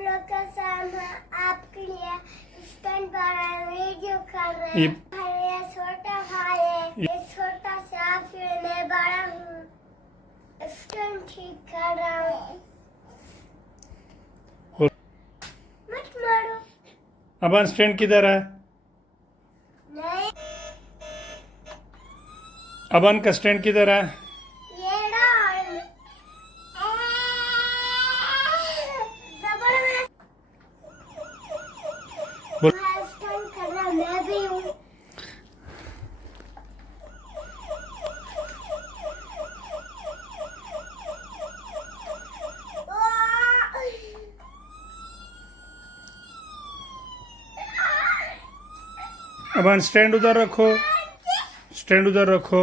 लोग का सामने आपके लिए स्टंट बना वीडियो कर रहे हैं। ये छोटा भाई है, ये छोटा सा फिर मैं बड़ा हूँ, स्टंट ठीक कर रहा हूँ। मत मारो। अबान स्टैंड किधर है? नहीं, अबान का स्टैंड किधर है? ये डाल। जबरदस्त। बोल। स्टंट करना मैं भी हूँ। अबान स्टैंड उधर रखो, स्टैंड उधर रखो।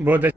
बहुत